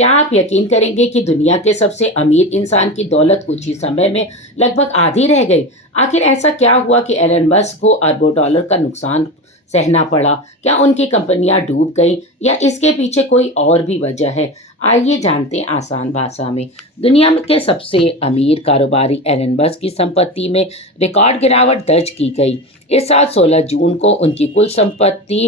क्या आप यकीन करेंगे कि दुनिया के सबसे अमीर इंसान की दौलत कुछ ही समय में लगभग आधी रह गई? आखिर ऐसा क्या हुआ कि एलन मस्क को अरबों डॉलर का नुकसान सहना पड़ा? क्या उनकी कंपनियां डूब गईं या इसके पीछे कोई और भी वजह है? आइए जानते हैं आसान भाषा में। दुनिया के सबसे अमीर कारोबारी एलन मस्क की संपत्ति में रिकॉर्ड गिरावट दर्ज की गई। इस साल 16 जून को उनकी कुल संपत्ति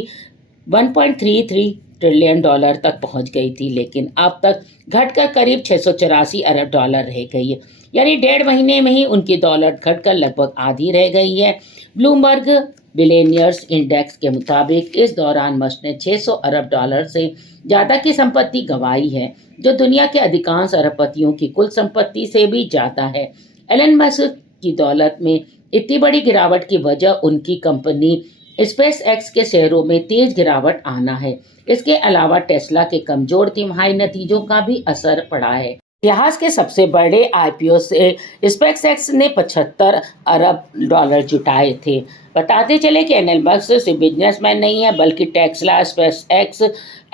1.33 ट्रिलियन डॉलर तक पहुंच गई थी, लेकिन अब तक घटकर करीब 684 अरब डॉलर रह गई है। यानी 1.5 महीने में ही उनकी दौलत घटकर लगभग आधी रह गई है। ब्लूमबर्ग बिलियनियर्स इंडेक्स के मुताबिक इस दौरान मस्क ने 600 अरब डॉलर से ज़्यादा की संपत्ति गंवाई है, जो दुनिया के अधिकांश अरबपतियों की कुल संपत्ति से भी ज़्यादा है। एलन मस्क की दौलत में इतनी बड़ी गिरावट की वजह उनकी कंपनी स्पेस एक्स के शेयरों में तेज गिरावट आना है। इसके अलावा टेस्ला के कमजोर तिमाही नतीजों का भी असर पड़ा है। इतिहास के सबसे बड़े आईपीओ से स्पेस एक्स ने 75 अरब डॉलर जुटाए थे। बताते चले कि एलन मस्क सिर्फ बिजनेसमैन नहीं है, बल्कि टेस्ला, स्पेस एक्स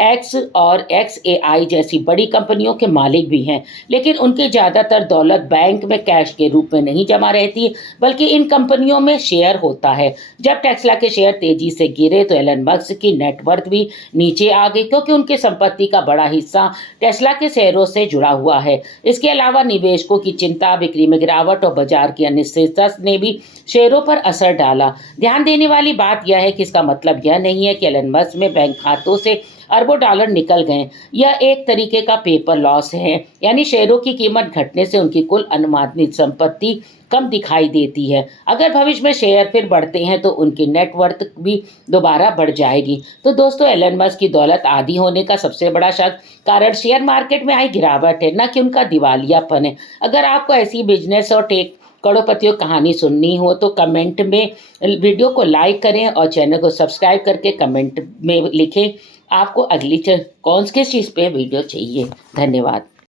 एक्स और XAI जैसी बड़ी कंपनियों के मालिक भी हैं। लेकिन उनकी ज़्यादातर दौलत बैंक में कैश के रूप में नहीं जमा रहती, बल्कि इन कंपनियों में शेयर होता है। जब टेस्ला के शेयर तेजी से गिरे तो एलन मस्क की नेटवर्थ भी नीचे आ गई, क्योंकि उनकी संपत्ति का बड़ा हिस्सा टेस्ला के शेयरों से जुड़ा हुआ है। इसके अलावा निवेशकों की चिंता, बिक्री में गिरावट और बाजार की अनिश्चितता ने भी शेयरों पर असर डाला। ध्यान देने वाली बात यह है कि इसका मतलब यह नहीं है कि एलन मस्क में बैंक खातों से अरबों डॉलर निकल गए। यह एक तरीके का पेपर लॉस है, यानी शेयरों की कीमत घटने से उनकी कुल अनुमानित संपत्ति कम दिखाई देती है। अगर भविष्य में शेयर फिर बढ़ते हैं तो उनकी नेटवर्थ भी दोबारा बढ़ जाएगी। तो दोस्तों, एलन मस्क की दौलत आधी होने का सबसे बड़ा कारण शेयर मार्केट में आई गिरावट है, न कि उनका दिवालियापन है। अगर आपको ऐसी बिजनेस और टेक करोड़पतियों कहानी सुननी हो तो कमेंट में वीडियो को लाइक करें और चैनल को सब्सक्राइब करके कमेंट में लिखें आपको अगली कौन किस चीज़ पे वीडियो चाहिए। धन्यवाद।